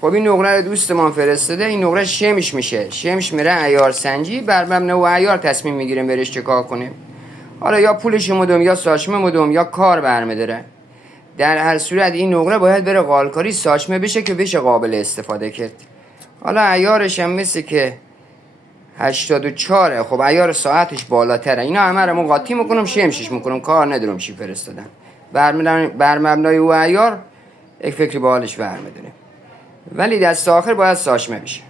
خب این نقره رو دوستمان فرستاده، این نقره شمش میشه، شمش میره عیار سنجی، بر مبنای او عیار تصمیم میگیریم برش چیکار کنیم. حالا یا پولش مدوم یا ساچمه مدوم یا کار برمیداره. در هر صورت این نقره باید بره قالکاری ساچمه بشه که بشه قابل استفاده کرد. حالا عیارش هم مثل که 84. خب عیار ساعتش بالاتره. اینا همه رو من قاطی میکنم، شمشش میکنم، کار ندارم چی فرستادن. بر مبنای او عیار یک فکری به حالش برمیداریم، ولی دست آخر باید ساچمه بشه.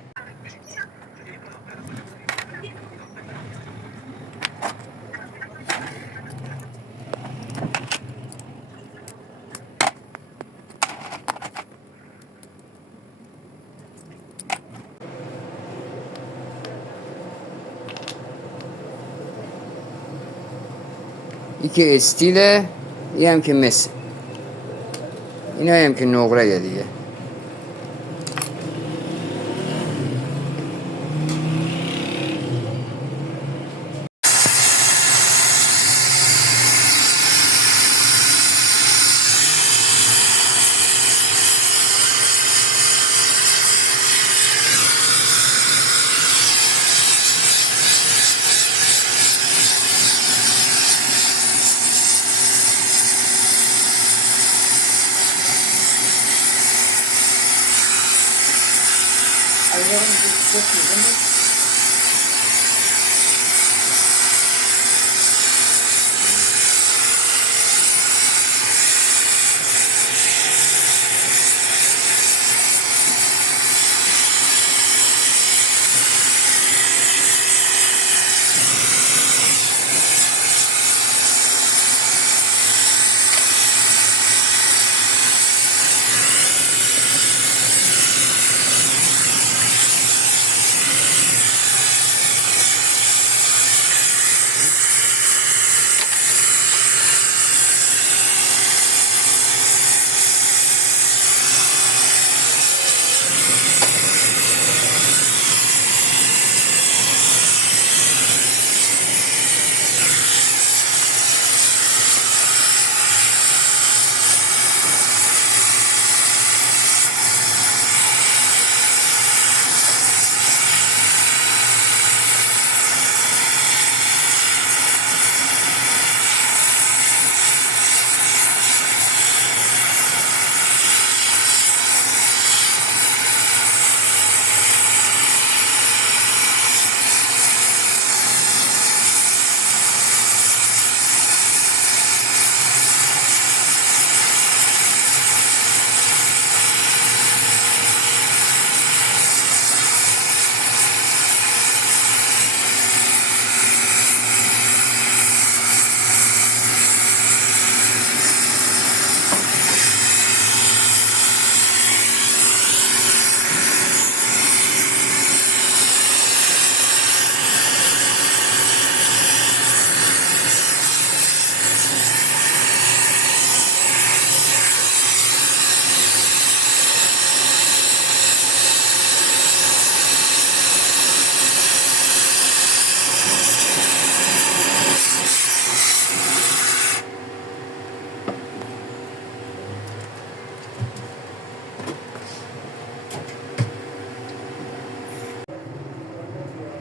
این که استیله، این هم که مثل اینا هم که نقره دیگه.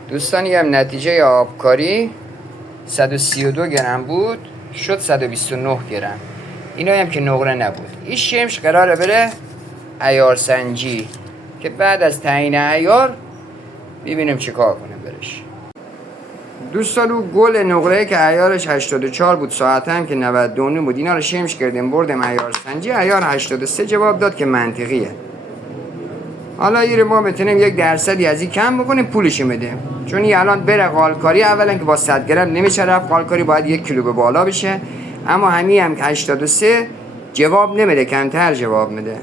دوستان هم نتیجه آبکاری 132 گرم بود، شد 129 گرم. اینا هم که نقره نبود. این شمش قراره بره عیار سنجی که بعد از تعیین عیار ببینیم چه کار کنیم برش. دوستان رو گل نقره که عیارش 84 بود، ساعت هم که 92 بود، اینا رو شمش کردیم بردیم عیار سنجی، عیار 83 جواب داد که منطقیه. حالا این ما میتونیم 1% از این کم بکنیم پولش میدیم، چون این الان بره قالکاری. اولا که با 100 گرم نمیشه رفت قالکاری، باید 1 کیلو به بالا بشه، اما همین هم که 83 جواب نمیده، کمتر جواب میده.